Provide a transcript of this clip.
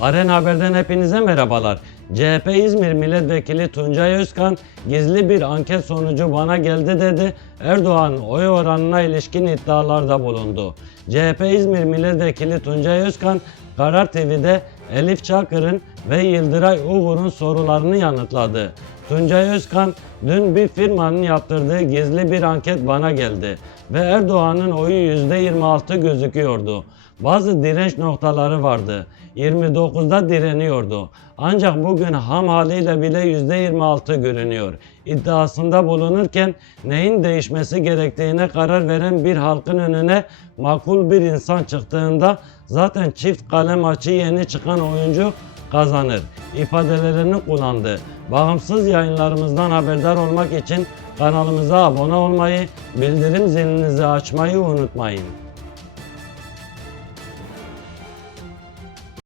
Aren Haber'den hepinize merhabalar. CHP İzmir Milletvekili Tuncay Özkan gizli bir anket sonucu bana geldi dedi. Erdoğan oy oranına ilişkin iddialarda bulundu. CHP İzmir Milletvekili Tuncay Özkan Karar TV'de Elif Çakır'ın ve Yıldıray Uğur'un sorularını yanıtladı. Tuncay Özkan dün bir firmanın yaptırdığı gizli bir anket bana geldi ve Erdoğan'ın oyu %26 gözüküyordu. Bazı direnç noktaları vardı. 29'da direniyordu. Ancak bugün ham haliyle bile %26 görünüyor. İddiasında bulunurken neyin değişmesi gerektiğine karar veren bir halkın önüne makul bir insan çıktığında zaten çift kalem açı yeni çıkan oyuncu kazanır ifadelerini kullandı. Bağımsız yayınlarımızdan haberdar olmak için kanalımıza abone olmayı, bildirim zilinizi açmayı unutmayın.